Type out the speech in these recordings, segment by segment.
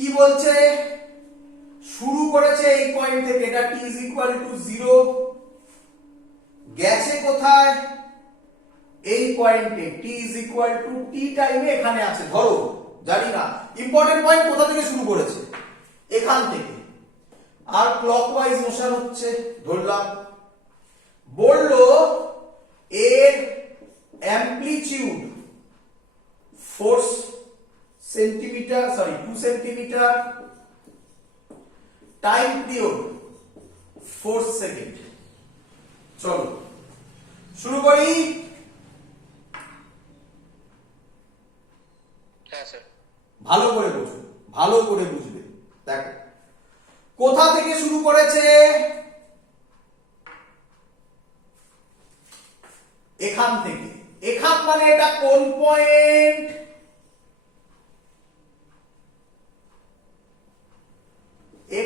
কি বলছে, শুরু করেছে এই পয়েন্ট থেকে, এটা t is equal to 0, গেছে কোথায়, এই পয়েন্টে t is equal to t টাইমে এখানে আছে, ধরো জানি না, ইম্পর্টেন্ট পয়েন্ট কোথা থেকে শুরু করেছে, এখান থেকে, আর ক্লকওয়াইজ মোশন হচ্ছে ধরলাম। বললো এর amplitude 4 centimetre, sorry 2 centimetre, time period 4 second. চলো শুরু করি। হ্যাঁ স্যার। ভালো করে বুঝো, ভালো করে বুঝবে। দেখো কোথা থেকে শুরু করেছে, এখান থেকে। এখান মানে এটা কোন point,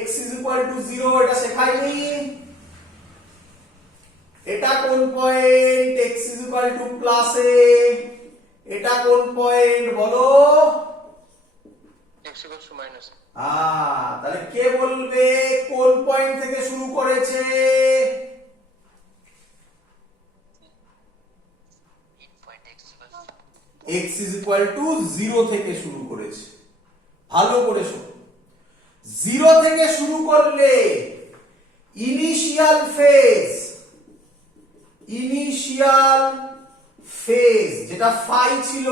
x is equal to 0, এটা শেখাইনি। এটা কোন point, x is equal to plus a, এটা কোন পয়েন্ট বলো, x equals to minus a। তাহলে কে বলবে কোন পয়েন্ট থেকে শুরু করেছে, x is equal to 0 থেকে শুরু করেছে। ভালো করে শোনো, 0 থেকে শুরু করলে ইনিশিয়াল ফেজ, ইনিশিয়াল ফেজ যেটা ফাই ছিল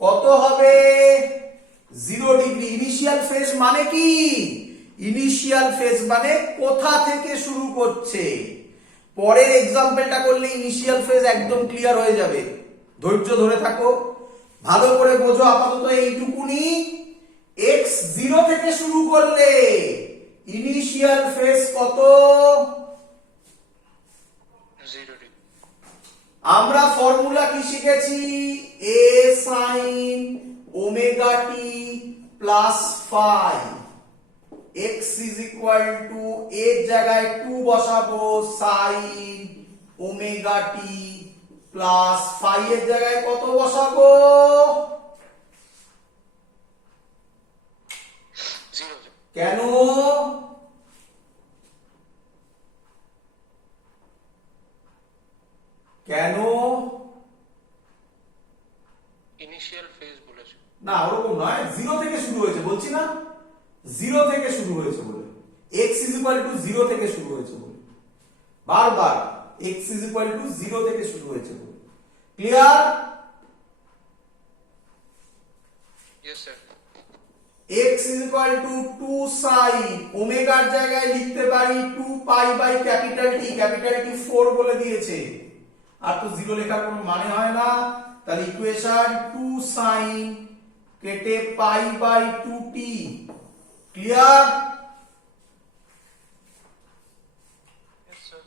কত হবে, 0 ডিগ্রি। ইনিশিয়াল ফেজ মানে কি, ইনিশিয়াল ফেজ মানে কোথা থেকে শুরু করছে। পরের এক্সাম্পলটা করলে ইনিশিয়াল ফেজ একদম ক্লিয়ার হয়ে যাবে, ধৈর্য ধরে থাকো, ভালো করে বোঝো। আপাতত এইটুকুনি, x 0 থেকে শুরু করলে ইনিশিয়াল ফেজ কত, 0 ডিগ্রি। আমরা ফর্মুলা কি শিখেছি, a sin omega t plus phi, x is equal to এর জায়গায় 2 বসাবো, sin omega t plus phi এর জায়গায় কত বসাবো, 0। কেন, কেন, ইনিশিয়াল ফেজ বলেছে। না ওরকম নয়, 0 থেকে শুরু হয়েছে বলছি না, 0 থেকে শুরু হয়েছে বলে, x is equal to 0 থেকে শুরু হয়েছে বলে, বারবার x is equal to 0 থেকে শুরু হয়েছে বলে। Clear, yes sir. x is equal to 2 sin ওমেগার জায়গায় লিখতে পারি 2 pi by capital T, capital T 4 বলে দিয়েছে, আর তো 0 লেখার কোনো মানে হয় না। তাহলে ইকুয়েশন 2 sin কেটে pi by 2t। Clear, yes sir.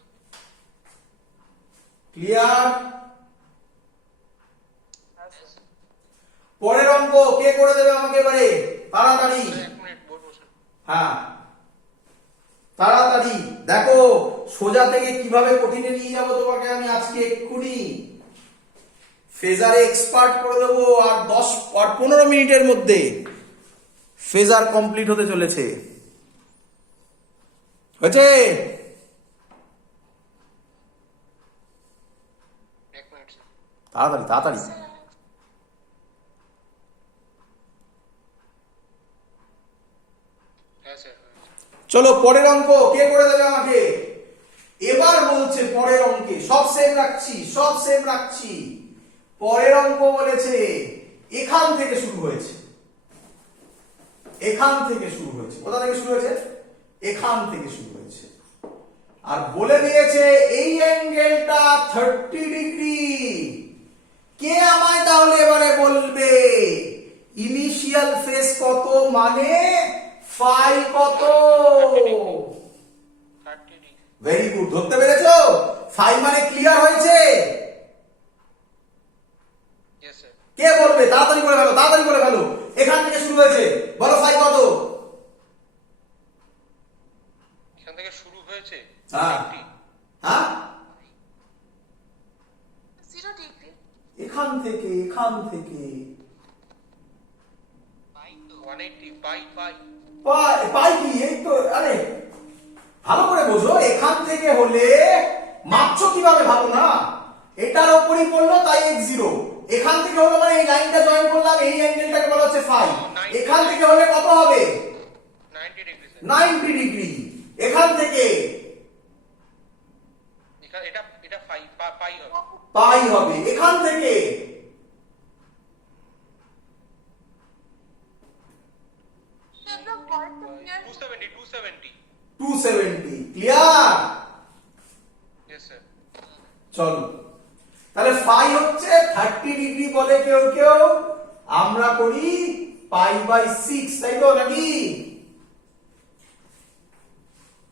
Clear. পরের অঙ্ক কে করে দেবে আমাকে এবারে, তাড়াতাড়ি। 1 মিনিট বলবো স্যার। হ্যাঁ তাড়াতাড়ি দেখো, সোজা থেকে কিভাবে কঠিনে নিয়ে যাব তোমাকে আমি আজকে এক্ষুনি ফেজারে এক্সপার্ট করে দেবো, আর 15 মিনিটের মধ্যে ফেজার কমপ্লিট হতে চলেছে। হয়েছে, 1 মিনিট স্যার। তাড়াতাড়ি তাড়াতাড়ি। হ্যাঁ স্যার। চলো পরের অঙ্ক কে করে দেবে আমাকে, এবার বলছে পরের অঙ্কে, সব সেম রাখছি, সব সেম রাখছি। পরের অঙ্ক বলেছে এখান থেকে শুরু হয়েছে, এখান থেকে শুরু হয়েছে, কোথা থেকে শুরু হয়েছে, এখান থেকে শুরু হয়েছে, আর বলে দিয়েছে এই অ্যাঙ্গেলটা 30 ডিগ্রি। কে আমায় তাহলে এবারে বলবে ইনিশিয়াল ফেজ কত, মানে ফাই কত, 30 ডিগ্রি। ভেরি গুড, ধরতে পেরেছো, ফাই মানে ক্লিয়ার হয়েছে। Yes sir. কে বলবে, তাড়াতাড়ি করে ফেলো, তাড়াতাড়ি করে ফেলো, এখান থেকে শুরু হয়েছে, বলো ফাই কত, এখান থেকে শুরু হয়েছে। হ্যাঁ 30। হ্যাঁ 0 ডিগ্রি। এখান থেকে, এখান থেকে, পাই 180 পাই পাই পাই কি এই তো আরে ভালো করে বোঝো এখান থেকে হলে মাপছো কিভাবে ভালো না এটার উপরই পড়লো তাই x0 এখান থেকে হলো মানে এই লাইনটা জয়েন করলাম এই অ্যাঙ্গেলটাকে বলা হচ্ছে ফাই এখান থেকে হলে কত হবে 90 ডিগ্রি স্যার 90 ডিগ্রি এখান থেকে এটা এটা পাই হবে পাই হবে এখান থেকে 270 ক্লিয়ার ইয়েস স্যার চলো তাহলে ফাই হচ্ছে 30 ডিগ্রি বলে কেউ কেউ আমরা করি পাই বাই 6 তাই তো নাকি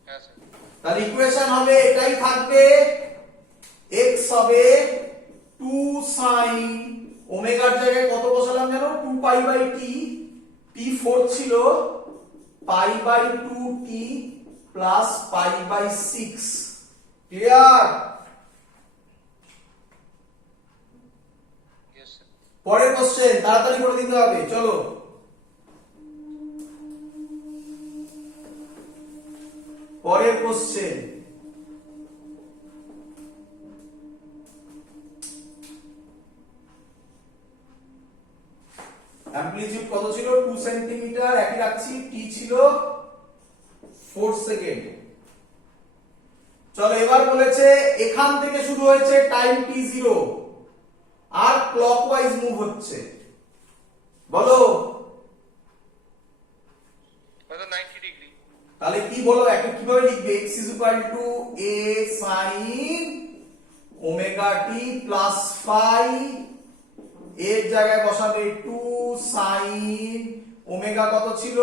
হ্যাঁ স্যার তাহলে ইকুয়েশন হবে এটাই থাকবে x হবে 2 sin ওমেগার জায়গায় কত বসালাম জানো 2 পাই বাই t t4 ছিল pi by 2t plus pi by 6 clear yes sir পরের কোশ্চেন তাড়াতাড়ি করে দিতে হবে চলো পরের কোশ্চেন অ্যামপ্লিটিউড কত ছিল 2 সেন্টিমিটার একই রাখছি টি ছিল 4 সেকেন্ড চলো এবার বলেছে এখান থেকে শুরু হয়েছে টাইম t0 আর ক্লকওয়াইজ মুভ হচ্ছে বলো কত 90 ডিগ্রি তাহলে কি বলো একটা কিভাবে লিখবে x is equal to a sin omega t plus phi এর জায়গায় বসাবে 2 sin ওমেগা কত ছিল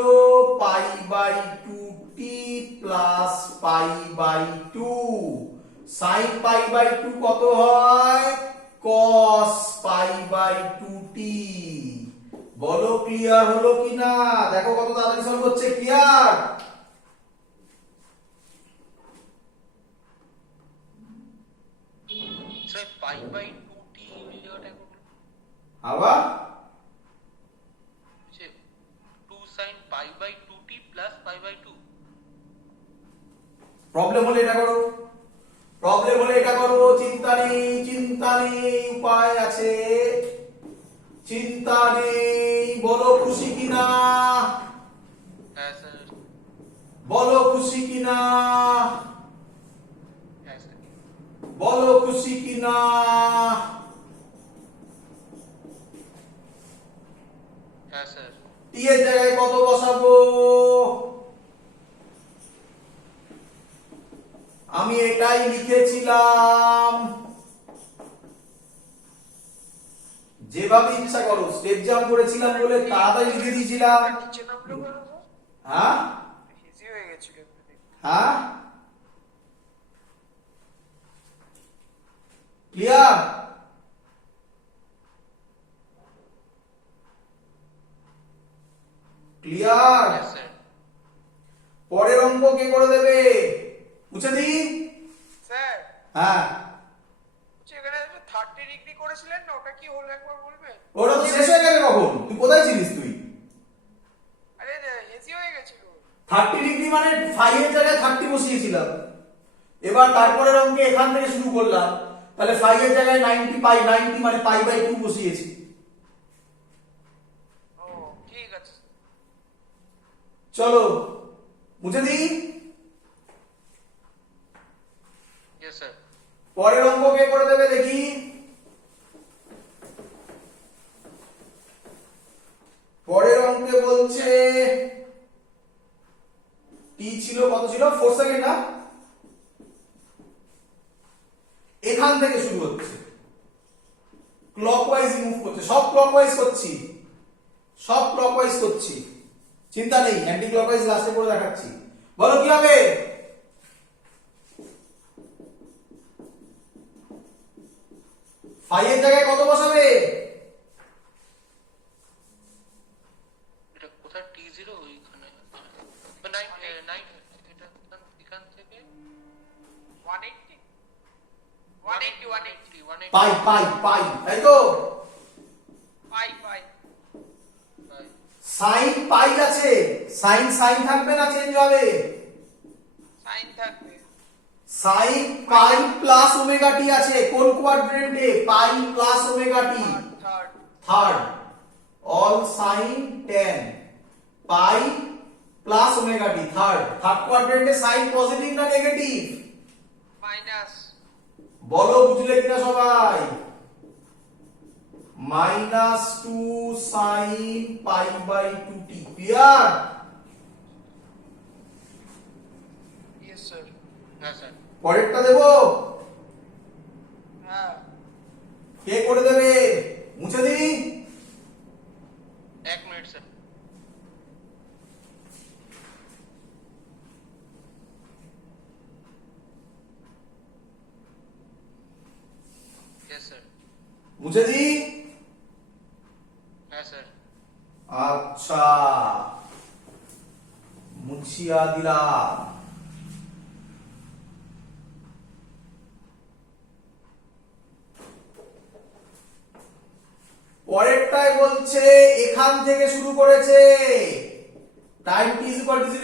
pi by 2t plus pi by 2 sin pi by 2 কত হয় cos পাই বাই 2t বলো ক্লিয়ার হলো কিনা দেখো কত তাড়াতাড়ি সলভ হচ্ছে clear sir pi by 2t unit আবার হচ্ছে 2 sin pi by 2t plus pi by 2 problem হলে এটা করো চিন্তা নেই উপায় আছে চিন্তা নেই বলো খুশি কিনা হ্যাঁ স্যার বলো খুশি কিনা হ্যাঁ স্যার বলো খুশি কিনা হ্যাঁ স্যার টি এর জায়গায় কত বসাবো আমি এটাই লিখেছিলাম যেভাবে ইচ্ছা করো স্টেপ জাম্প করেছিলাম বলে তাড়াতাড়ি লিখে দিয়েছিলাম নিচে নামলো কেন গো? হ্যাঁ ইজি হয়ে গেছিল এমনি। হ্যাঁ ক্লিয়ার ক্লিয়ার হ্যাঁ স্যার পরের অঙ্ক কে করে দেবে মুছে দি স্যার হ্যাঁ বলছি এখানে 30 ডিগ্রি করেছিলেন না ওটা কি হলো একবার বলবেন? ওটা তো শেষ হয়ে গেল কখন তুই কোথায় ছিলিস তুই আরে হেজি হয়ে গেছিল। 30 ডিগ্রি মানে 5 এর জায়গায় 30 বসিয়েছিলাম এবার তারপরের অঙ্কে এখান থেকে শুরু করলাম তাহলে 5 এর জায়গায় 90 পাই 90 মানে পাই বাই 2 বসিয়েছি ও ঠিক আছে। চলো মুছে দিই ইয়েস স্যার পরের অঙ্ক কে করে দেবে দেখি পরের অঙ্কে বলছে টি ছিল কত ছিল 4 সেকেন্ড না এখান থেকে শুরু হচ্ছে ক্লকওয়াইজ মুভ করছে সব ক্লকওয়াইজ করছি চিন্তা নেই অ্যান্টি ক্লকওয়াইজ লাস্টে করে দেখাচ্ছি বলো কি হবে ফাই এর জায়গায় কত বসাবে এটা কোথায় t0 ওইখানে 9 এটা এখান থেকে 180 পাই তাই তো পাই পাই সাইন পাই আছে, সাইন সাইন থাকবে না চেঞ্জ হবে? সাইন থাকবে। Sine pi plus omega t আছে কোন কোয়াড্রেন্টে? Pi plus omega t third. Third. All sine tan pi plus omega t third কোয়াড্রেন্টে সাইন পজিটিভ না নেগেটিভ? মাইনাস। বলো বুঝলে কিনা সবাই? -2 sin pi by 2t clear? Yes sir. হ্যাঁ স্যার। পরেরটা দেবো? হ্যাঁ। কে করে দেবে? মুছে দিই? 1 মিনিট স্যার। Yes sir. মুছে দিই? হ্যাঁ স্যার। আচ্ছা মুছিয়া দিলাম। পরেরটায় বলছে এখান থেকে শুরু করেছে টাইম t = 0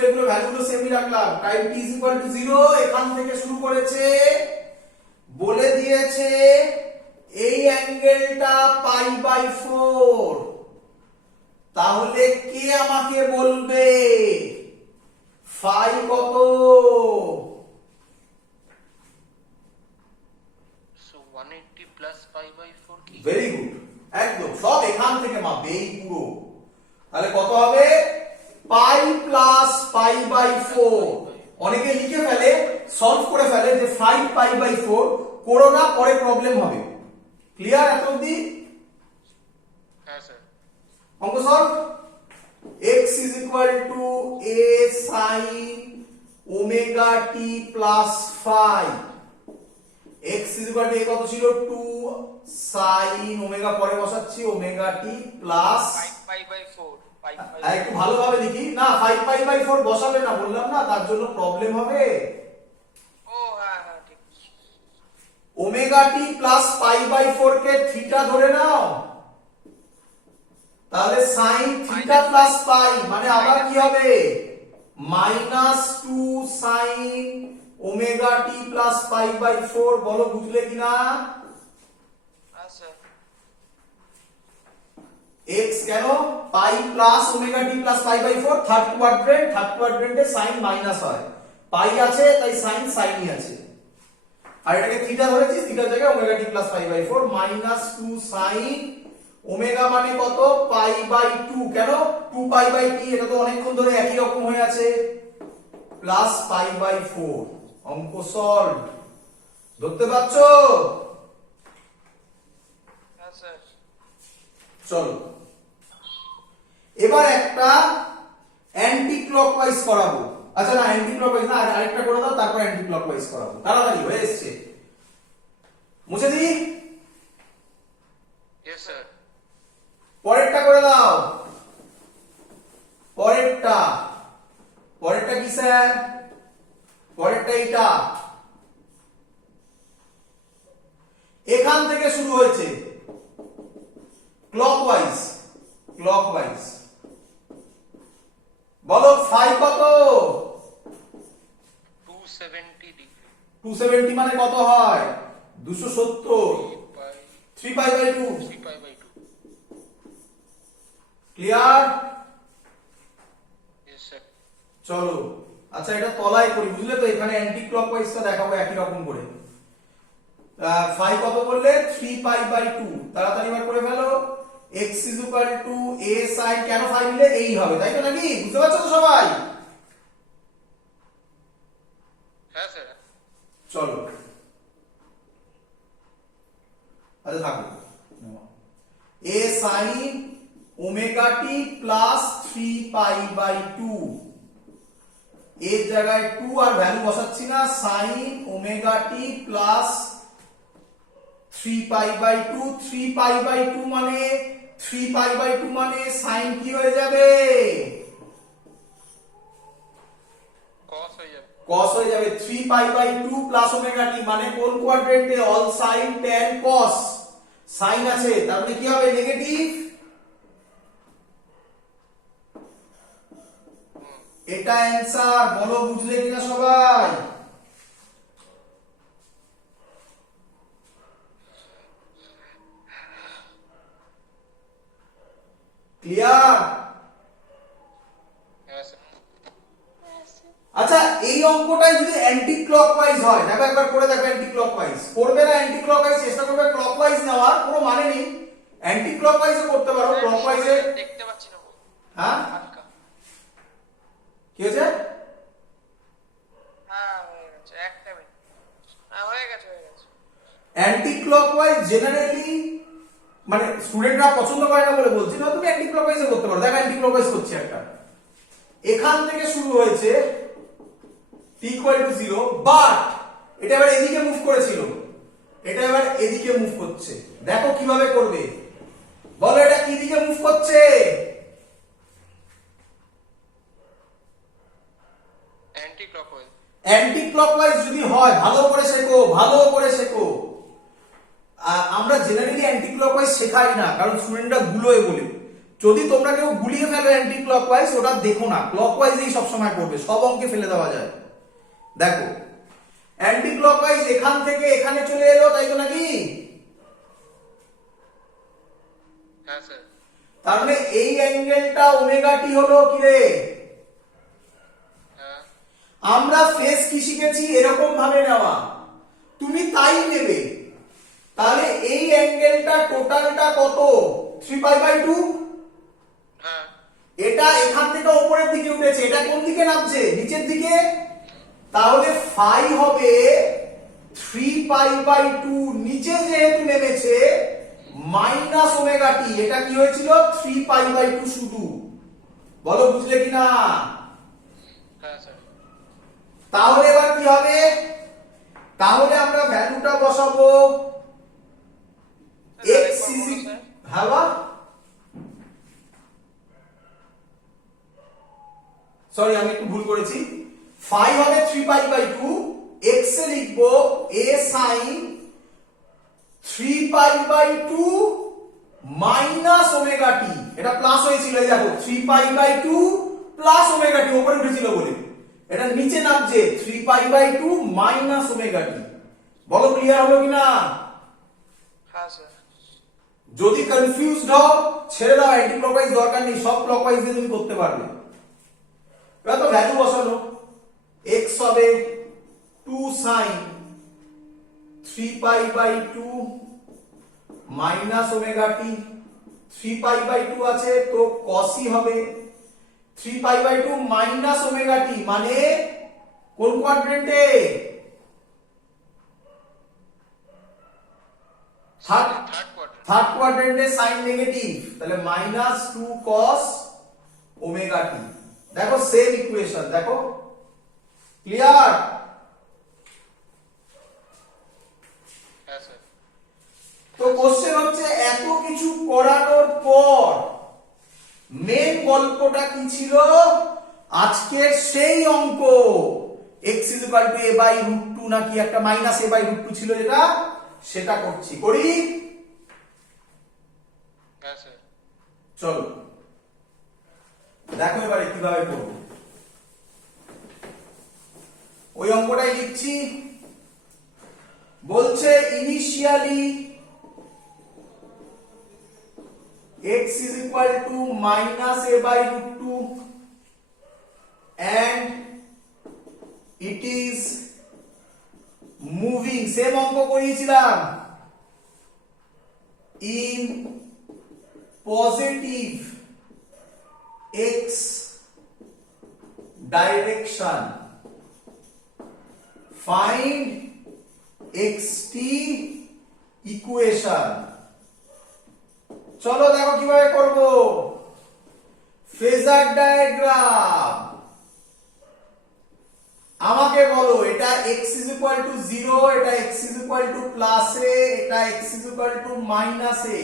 এগুলো ভ্যালুগুলো সেমই রাখলাম টাইম t = 0 এখান থেকে শুরু করেছে বলে দিয়েছে এই অ্যাঙ্গেলটা π/4 তাহলে কে আমাকে বলবে ফাই কত? সো 180 প্লাস π/4 কি? ভেরি গুড একদম সব এখান থেকে মাপবে এই পুরো তাহলে কত হবে পাই প্লাস π/4 অনেকে লিখে ফেলে সলভ করে ফেলে যে 5 π/4 করো না পরে প্রবলেম হবে ক্লিয়ার এত অবধি হ্যাঁ স্যার। অঙ্ক solve x = a sin omega t plus phi x = a কত ছিল 2 sin omega পরে বসাচ্ছি omega t plus π/4 একটু ভালোভাবে লিখি না 5 π/4 বসাবে না বললাম না তার জন্য প্রবলেম হবে ও হ্যাঁ হ্যাঁ ঠিক। ওমেগা টি প্লাস π/4 কে থিটা ধরে নাও তাহলে sin থিটা প্লাস পাই মানে আবার কি হবে -2 sin ওমেগা টি প্লাস π/4 বলো বুঝলে কিনা হ্যাঁ স্যার। x কেন পাই plus omega t plus π/4 third কোয়াড্রেন্টে সাইন মাইনাস হয় পাই আছে তাই সাইন সাইনই আছে আর এটাকে থিটা ধরেছি থিটার জায়গায় omega t plus π/4 -2 sin omega মানে কত π/2 কেন 2 π/t এটা তো অনেকক্ষণ ধরে একই রকম হয়ে আছে প্লাস π/4 অঙ্ক সলভ ধরতে পারছো হ্যাঁ স্যার। চলো এবার একটা অ্যান্টি ক্লকওয়াইজ করাবো আচ্ছা না অ্যান্টি ক্লকওয়াইজ না আরেকটা করে দাও তারপর অ্যান্টি ক্লকওয়াইজ করাবো তাড়াতাড়ি হয়ে এসেছে মুছে দিই ইয়েস স্যার। পরেরটা করে দাও পরেরটা কি স্যার পরেরটা এটা এখান থেকে শুরু হয়েছে ক্লকওয়াইজ বলো ফাই কত 270 ডিগ্রি 270 মানে কত হয় 270 3π/2 3π/2 ক্লিয়ার ইয়েস স্যার। চলো আচ্ছা এটা তলায় করি বুঝলে তো এখানে অ্যান্টি ক্লকওয়াইজটা দেখাবো একই রকম করে ফাই কত বললে 3π/2 তাড়াতাড়ি বার করে ফেলো x = a sin কেন ফাই নিলে এই হবে তাই তো নাকি বুঝতে পারছো তো সবাই হ্যাঁ স্যার। চলো আচ্ছা থাকো a sin omega t plus 3π/2 এর জায়গায় 2 আর ভ্যালু বসাচ্ছি না sin ওমেগা t প্লাস 3π/2 3π/2 মানে sin কি হয়ে যাবে cos হয়ে যাবে cos হয়ে যাবে 3π/2 প্লাস ওমেগা t মানে কোন কোয়াড্রেন্টে all sin tan cos sin আছে তার মানে কি হবে নেগেটিভ এটা অ্যান্সার। বলো বুঝলে কিনা সবাই? ক্লিয়ার? হ্যাঁ স্যার। আচ্ছা, এই অঙ্কটাই যদি অ্যান্টি ক্লকওয়াইজ হয়, দেখো একবার করে দেখো অ্যান্টি ক্লকওয়াইজ। করবে না অ্যান্টি ক্লকওয়াইজ, চেষ্টা করবে ক্লকওয়াইজ নেওয়ার, কোনো মানে নেই। অ্যান্টি ক্লকওয়াইজও করতে পারো, ক্লকওয়াইজে। দেখতে পাচ্ছি না গো। হ্যাঁ হালকা। কি হয়েছে? হ্যাঁ হয়ে গেছে, একটা মিনিট। হ্যাঁ হয়ে গেছে। অ্যান্টি ক্লকওয়াইজ জেনারেলি মানে স্টুডেন্টরা পছন্দ করে না বলে বলছি না, তুমি অ্যান্টি ক্লকওয়াইজে করতে পারো। দেখো অ্যান্টি ক্লকওয়াইজ করছি একটা। এখান থেকে শুরু হয়েছে t = 0, বাট এটা এবার এদিকে মুভ করেছিল, এটা এবার এদিকে মুভ করছে। দেখো কিভাবে করবে, বলো এটা কি দিকে মুভ করছে? Anti clockwise. অ্যান্টি ক্লকওয়াইজ যদি হয়, ভালো করে শেখো, ভালো করে শেখো। আমরা জেনারেলি অ্যান্টি ক্লকওয়াইজ শেখাই না, কারণ স্টুডেন্টরা গুলোয় বলে। যদি তোমরা কেউ গুলিয়ে ফেলো অ্যান্টি ক্লকওয়াইজ, ওটা দেখো না, ক্লকওয়াইজেই সবসময় করবে, সব অঙ্কে ফেলে দেওয়া যায়। দেখো অ্যান্টি ক্লকওয়াইজ এখান থেকে এখানে চলে এলো, তাই তো নাকি? হ্যাঁ স্যার। তার মানে এই অ্যাঙ্গেলটা ওমেগা টি হলো কি রে? হ্যাঁ। আমরা ফেজ কি শিখেছি? এরকম ভাবে নেওয়া, তুমি তাই নেবে। তাহলে এই অ্যাঙ্গেলটা টোটালটা কত? 3π/2। হ্যাঁ। এটা এখান থেকে উপরের দিকে উঠেছে, এটা কোন দিকে নামছে? নিচের দিকে। তাহলে ফাই হবে 3π/2, নিচে যেহেতু নেমেছে মাইনাস ওমেগা টি। এটা কি হয়েছিল? 3π/2 শুধু। বলো বুঝলে কিনা? হ্যাঁ স্যার। তাহলে এবার কি হবে? তাহলে আমরা ভ্যালুটা বসাবো x হ্যাঁ বা সরি আমি একটু ভুল করেছি। ফাই হবে 3π/2, x এ লিখবো a sin 3π/2 minus omega t. এটা প্লাস হয়েছিল, এই দেখো 3π/2 প্লাস ওমেগা টি, উপরে উঠেছিল বলে। এটা নিচে নামছে 3π/2 মাইনাস ওমেগা টি। বলো ক্লিয়ার হলো কিনা? হ্যাঁ স্যার। যদি কনফিউজড হও ছেড়ে দাও, অ্যান্টি ক্লকওয়াইজ দরকার নেই, সব ক্লকওয়াইজ দিয়ে তুমি করতে পারবে। এবার তো ভ্যালু বসানো, x হবে 2 sin 3π/2 মাইনাস ওমেগা টি। 3π/2 আছে তো cos হবে 3π/2 মাইনাস ওমেগা টি, মানে কোন কোয়াড্রেন্টে? থার্ড কোয়াড্রেন্টে সাইন নেগেটিভ, তাহলে -2 cos ওমেগা টি। দেখো সেম ইকুয়েশন, দেখো ক্লিয়ার? হ্যাঁ স্যার। তো কোশ্চেন হচ্ছে এত কিছু করানোর পর মেন গল্পটা কি ছিল আজকের? সেই অঙ্ক x a/√2 নাকি একটা -a/√2 ছিল, যেটা সেটা করছি। করি? হ্যাঁ স্যার। চলো দেখো এবারে কিভাবে করব। ওই অঙ্কটাই লিখছি। বলছে initially x -a/√2 and it is moving, same অঙ্ক করিয়েছিলাম, in positive x direction. Find xt equation. চলো দেখো কিভাবে করব। Phasor diagram. আমাকে বলো এটা x = 0, এটা x = প্লাস a, এটা x = মাইনাস a।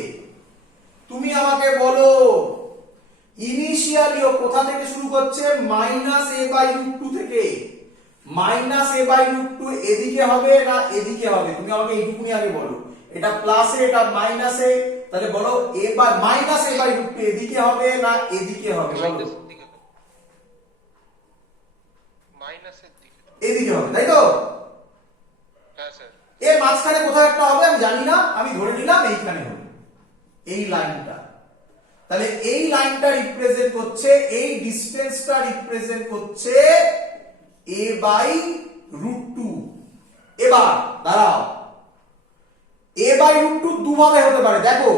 তুমি আমাকে বলো ইনিশিয়ালি ও কোথা থেকে শুরু করছে? -a/√2 থেকে। -a/√2 এদিকে হবে না এদিকে হবে? তুমি আমাকে এইটুকুনি আগে বলো। এটা প্লাস এ, এটা মাইনাস এ, তাহলে বলো -a/√2 এদিকে হবে না এদিকে হবে? বলো। এদিকে হবে, তাই তো? হ্যাঁ স্যার। এর মাঝখানে কোথাও একটা হবে, আমি জানি না, আমি ধরে নিলাম এইখানে হবে এই লাইনটা। তাহলে এই লাইনটা রিপ্রেজেন্ট করছে, এই ডিসটেন্সটা রিপ্রেজেন্ট করছে a/√2। এবার দাঁড়াও, a/√2 দুভাবে হতে পারে। দেখো,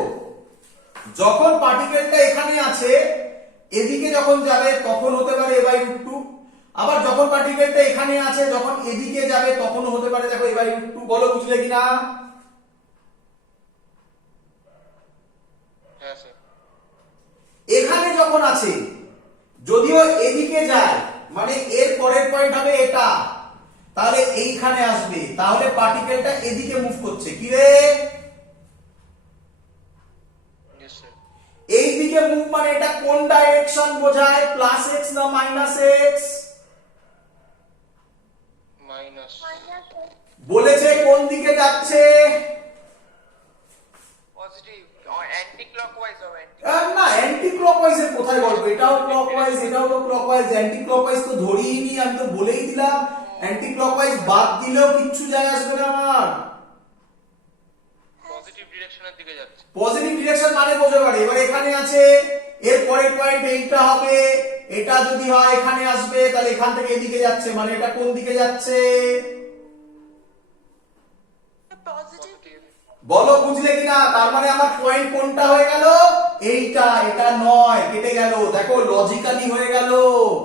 যখন পার্টিকেলটা এখানে আছে এদিকে যখন যাবে তখন হতে পারে a/√2, আবার যখন পার্টিকেলটা এখানে আছে যখন এদিকে যাবে তখন হতে পারে, দেখো, a/√2। বলো বুঝলে কিনা? হ্যাঁ স্যার। এখানে যখন আছে, যদিও এদিকে যায়, মানে এর পরের পয়েন্ট হবে এটা, তাহলে এইখানে আসবে, তাহলে পার্টিকেলটা এদিকে মুভ করছে। কি রে? Yes sir. এই দিকে মুভ মানে এটা কোন ডাইরেকশন বোঝায়? প্লাস এক্স না মাইনাস এক্স? মাইনাস। বলেছে কোন দিকে যাচ্ছে? পজিটিভ অ্যান্টি ক্লকওয়াইজ হবে। না, অ্যান্টি ক্লকওয়াইজ এর কোথায় গল্প? এটাও ক্লকওয়াইজ, এটাও তো ক্লকওয়াইজ। অ্যান্টি ক্লকওয়াইজ তো ধরিই নি, আমি তো বলেই দিলাম অ্যান্টি ক্লকওয়াইজ বাদ দিলেও কিচ্ছু যায় আসবে না আমার। পজিটিভ ডিরেকশনের দিকে যাচ্ছে। পজিটিভ ডিরেকশন মানে বোঝো পারে। এবার এখানে আছে, এর পরের পয়েন্ট এইটা হবে, এটা যদি হয় এখানে আসবে, তাহলে এখান থেকে এদিকে যাচ্ছে, মানে এটা কোন দিকে যাচ্ছে? পজিটিভ। বলো বুঝলে কিনা? তার মানে আমার পয়েন্ট কোনটা হয়ে গেল? এইটা, এটা নয়, কেটে গেল। দেখো লজিক্যালি হয়ে গেল।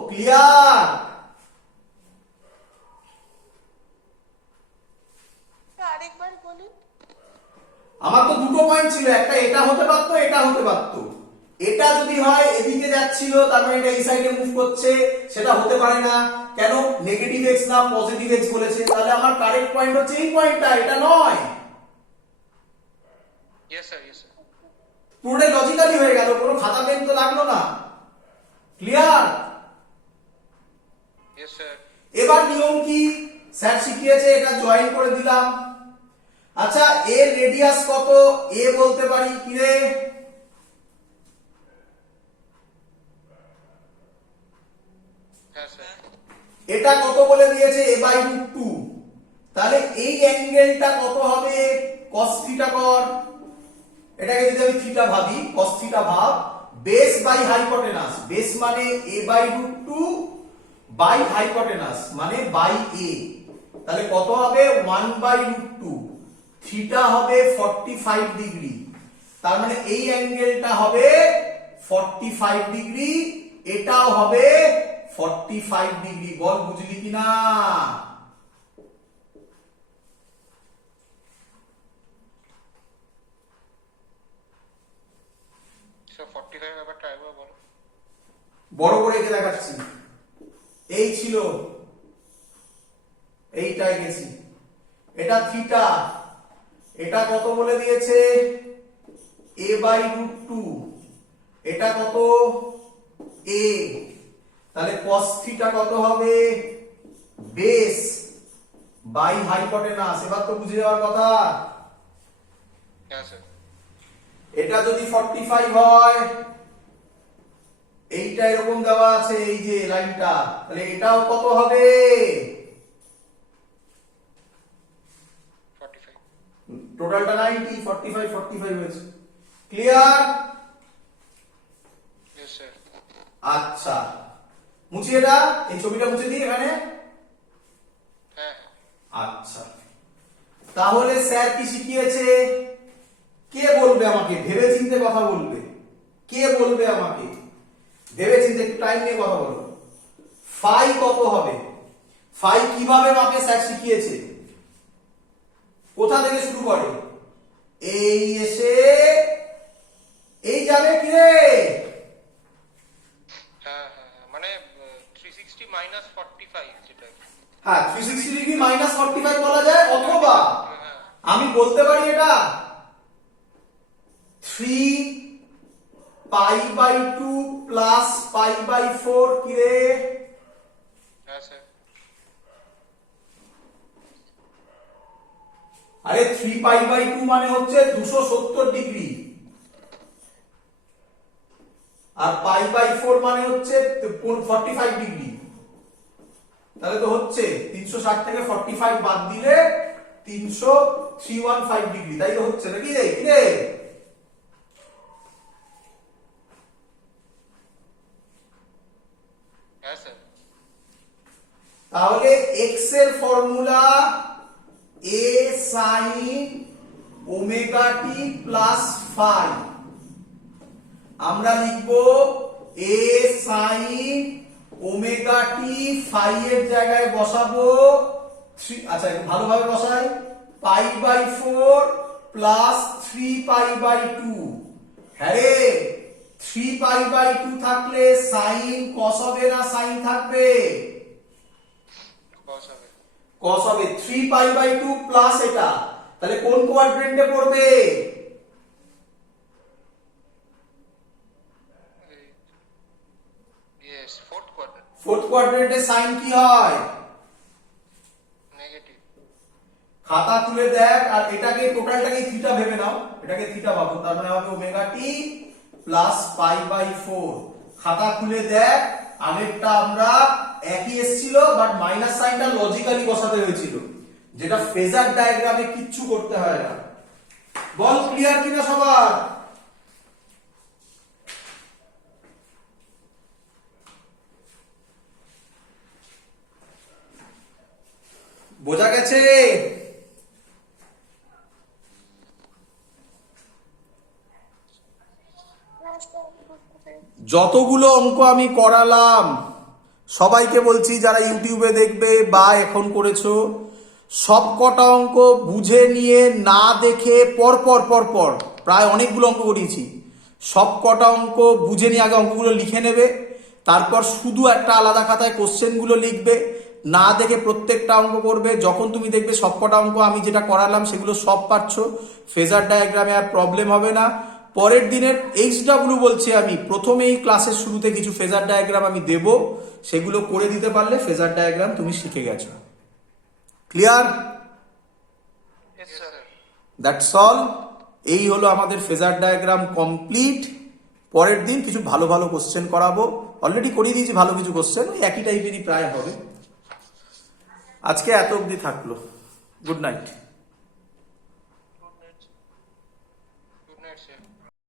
ক্লিয়ার? আরেকবার বলুন। আমার তো দুটো পয়েন্ট ছিল, একটা এটা হতে পারতো, এটা হতে পারতো। এটা যদি হয় এদিকে যাচ্ছিল, তার মানে এটা এই সাইডে মুভ করছে, সেটা হতে পারে না। কেন? নেগেটিভ এক্স না পজিটিভ এক্স বলেছে। তাহলে আমার কারেক্ট পয়েন্ট হচ্ছে এই পয়েন্টটা, এটা নয়। Yes sir, yes sir. পুরোটাই লজিক্যালি হয়ে গেল, কোনো খাতা পেন তো লাগলো না। ক্লিয়ার? Yes sir. এবার নিয়ম কি স্যার শিখিয়েছে, এটা জয়েন করে দিলাম। আচ্ছা, এর রেডিয়াস কত? এ বলতে পারি। কি রে? হ্যাঁ স্যার। এটা কত বলে দিয়েছে? a/√2। তাহলে এই অ্যাঙ্গেলটা কত হবে? cos থিটা কর। এটাকে যদি আমি থিটা ভাবি, cos থিটা ভাব, বেস বাই হাইপোটেনাস। বেস মানে a/√2 বাই হাইপোটেনাস মানে বাই a। তাহলে কত হবে? 1/√2। থিটা হবে 45 ডিগ্রি। তার মানে এই অ্যাঙ্গেলটা হবে 45 ডিগ্রি, এটাও হবে 45 ডিগ্রি। বল বুঝলি কিনা? স্যার 45 ব্যাপারটা একবার বলো। বড় করে এঁকে দেখাচ্ছি। এই ছিল, এইটাই গেছি, এটা থিটা, এটা কত বলে দিয়েছে? a/√2। এটা কত? a। তাহলে cos থিটা কত হবে? Base by hypotenuse. এবার তো বুঝে যাওয়ার কথা। হ্যাঁ স্যার। এটা যদি 45 হয়, এইটা এরকম দেওয়া আছে, এই যে লাইনটা, তাহলে এটাও কত হবে? 45। টোটালটা 90, 45 45 হয়েছে। ক্লিয়ার? Yes sir. আচ্ছা, মুছি এটা, এই ছবিটা মুছে দিই এখানে। হ্যাঁ। আচ্ছা, তাহলে স্যার কি শিখিয়েছে? কে বলবে আমাকে? ভেবে চিন্তে কথা বলবে। কে বলবে আমাকে? ভেবে চিন্তে, একটু টাইম নিয়ে কথা বলো। ফাই কত হবে? ফাই কিভাবে মাপে স্যার শিখিয়েছে। কোথা থেকে শুরু করে? এই এসে এই যাবে। কি রে? হ্যাঁ হ্যাঁ হ্যাঁ, মানে 360 মাইনাস 45 যেটা। হ্যাঁ, 360 ডিগ্রি মাইনাস 45 বলা যায়, অথবা হ্যাঁ। আমি বলতে পারি এটা 3π/2 প্লাস π/4। কি রে? হ্যাঁ স্যার। আরে 3π/2 মানে হচ্ছে 270 ডিগ্রি, আর π/4 মানে হচ্ছে 45 ডিগ্রি। তাহলে তো হচ্ছে 360 থেকে 45 বাদ দিলে 315 ডিগ্রি, তাই তো হচ্ছে নাকি রে? কি রে? হ্যাঁ স্যার। তাহলে x এর formula a sin omega t plus phi, আমরা লিখব a sin omega t, phi এর জায়গায় বসাবো 3, আচ্ছা একটু ভালোভাবে বসাই, pi by 4 plus 3 pi by 2। হ্যাঁ রে, 3 পাই বাই 2 থাকলে সাইন কস হবে না সাইন থাকবে? কস হবে। কস হবে। 3 পাই বাই 2 প্লাস এটা, তাহলে কোন কোয়াড্রেন্টে পড়বে? Yes, fourth quadrant. ফোর্থ কোয়াড্রেন্টে সাইন কি হয়? নেগেটিভ। খাতা তুলে দেখ, আর এটাকে টোটালটাকে থিটা ভেবে নাও, এটাকে থিটা ভাবো, তার মানে হবে omega t plus pi by 4। খাতা খুলে দেখ, আগেরটা আমরা একই এসেছিল, বাট মাইনাস সাইনটা লজিক্যালি বসাতে হয়েছিল, যেটা ফেজার ডায়াগ্রামে কিচ্ছু করতে হয় না। বল ক্লিয়ার কিনা সবার? বোঝা গেছে? যতগুলো অঙ্ক আমি করালাম সবাইকে বলছি, যারা ইউটিউবে দেখবে বা এখন করেছো, সব কটা অঙ্ক বুঝে নিয়ে না দেখে পর পর পর পর, প্রায় অনেকগুলো অঙ্ক করিয়েছি, সব কটা অঙ্ক বুঝে নিয়ে আগে অঙ্কগুলো লিখে নেবে, তারপর শুধু একটা আলাদা খাতায় কোশ্চেনগুলো লিখবে, না দেখে প্রত্যেকটা অঙ্ক করবে। যখন তুমি দেখবে সব কটা অঙ্ক আমি যেটা করালাম সেগুলো সব পারছো, ফেজার ডায়াগ্রামে আর প্রবলেম হবে না। পরের দিনের এইচডব্লিউ বলছি আমি, প্রথমেই ক্লাসের শুরুতে কিছু ফেজার ডায়াগ্রাম আমি দেব, সেগুলো করে দিতে পারলে ফেজার ডায়াগ্রাম তুমি শিখে গেছো। Clear? Yes, sir. That's all. এই হলো আমাদের ফেজার ডায়াগ্রাম কমপ্লিট। পরের দিন কিছু ভালো ভালো কোশ্চেন করাবো, অলরেডি করিয়ে দিয়েছি ভালো কিছু কোশ্চেন, ওই একই টাইপেরই প্রায় হবে। আজকে এত অবধি থাকলো, গুড নাইট।